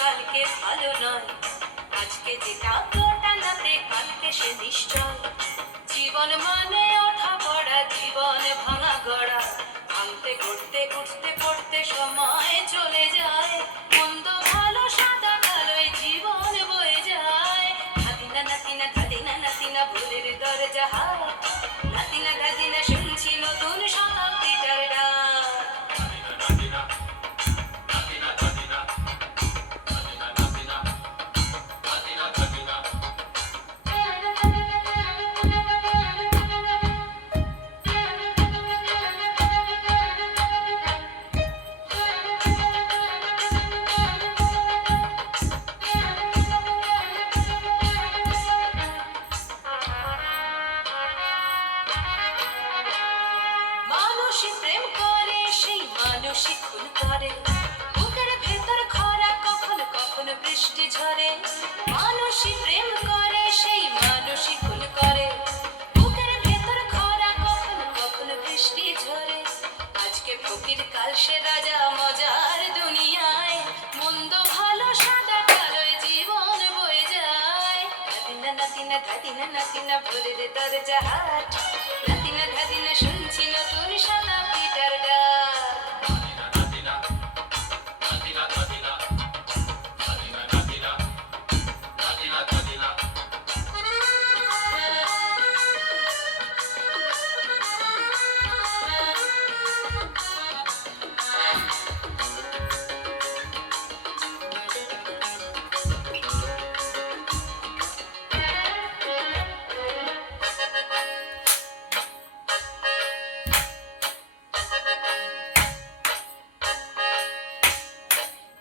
কালকে ভালো নয়, আজকে যেটা ঘটানাতে কালকে সে নিশ্চয়। জীবন মানে ওঠা পড়া, জীবন ভাঙা গড়া, ভাঙতে গড়তে উঠতে পড়তে সময় চলে যায়। মন্দ ভালো সাদা কালোয় জীবন বয়ে যায়। ধাদিনা নাতিনা ধাদিনা নাতিনা ভুলের দরজা হাট, নাতিনা ধাদিনা শুনছি নতুন শতাব্দীটার ডাক। মানুষই প্রেম করে, সেই মানুষই খুন করে। বুকের ভেতর খরা, কখনো কখনো বৃষ্টি ঝরে। মানুষই প্রেম করে, সেই মানুষই খুন করে। বুকের ভেতর খরা, কখনো কখনো বৃষ্টি ঝরে। আজকে ফকির কাল সে রাজা, মজার দুনিয়ায়। মন্দ ভালো সাদা কালোয় জীবন বয়ে যায়। ধাদিনা নাতিনা ধাদিনা নাতিনা ভোরের দরজা হাট, নাতিনা ধাদিনা শুনছি নতুন শতাব্দীটার ডাক।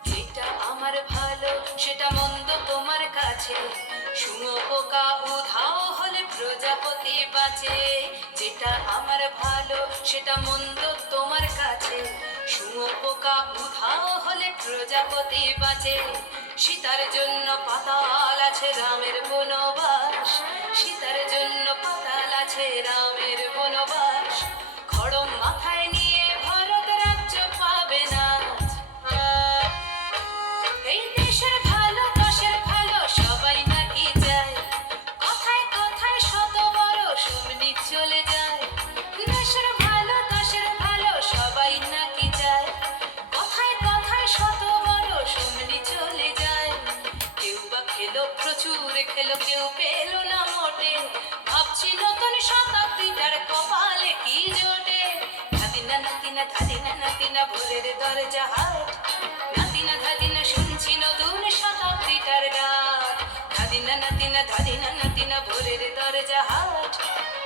যেটা আমার ভালো সেটা মন্দ তোমার কাছে, শুঁয়োপোকা উধাও হলে প্রজাপতি বাঁচে। যেটা আমার ভালো সেটা মন্দ তোমার কাছে, শুঁয়োপোকা উধাও হলে প্রজাপতি বাঁচে। সীতার জন্য পাতাল আছে রামের বনবাস, সীতার জন্য পাতাল আছে রামের বনবাস। খড়ম মাথায় নিয়ে ভরত রাজ্য পাবে না। এই দেশের ভালো দশের ভালো সবাই নাকি চায়, কথায় কথায় শত বড় সমনি চলে যায়। দেশের ভালো দশের ভালো সবাই নাকি চায়, কথায় কথায় শত বড় সমনি চলে যায়। কেউ বা খেলো প্রচুর খেলো, কেউ পেল না মোটে। ভাবছি নতুন শতাব্দীটার কপালে কি জোটে। ধাদিনা নাতিনা ধাদিনা নাতিনা ভোরের দরজা হাট, নাতিনা ধাদিনা শুনছি নতুন শতাব্দীটার ডাক। ধাদিনা নাতিনা ধাদিনা নাতিনা ভোরের দরজা হাট,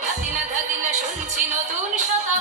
নাতিনা ধাদিনা শুনছি নতুন শতাব্দীটার ডাক।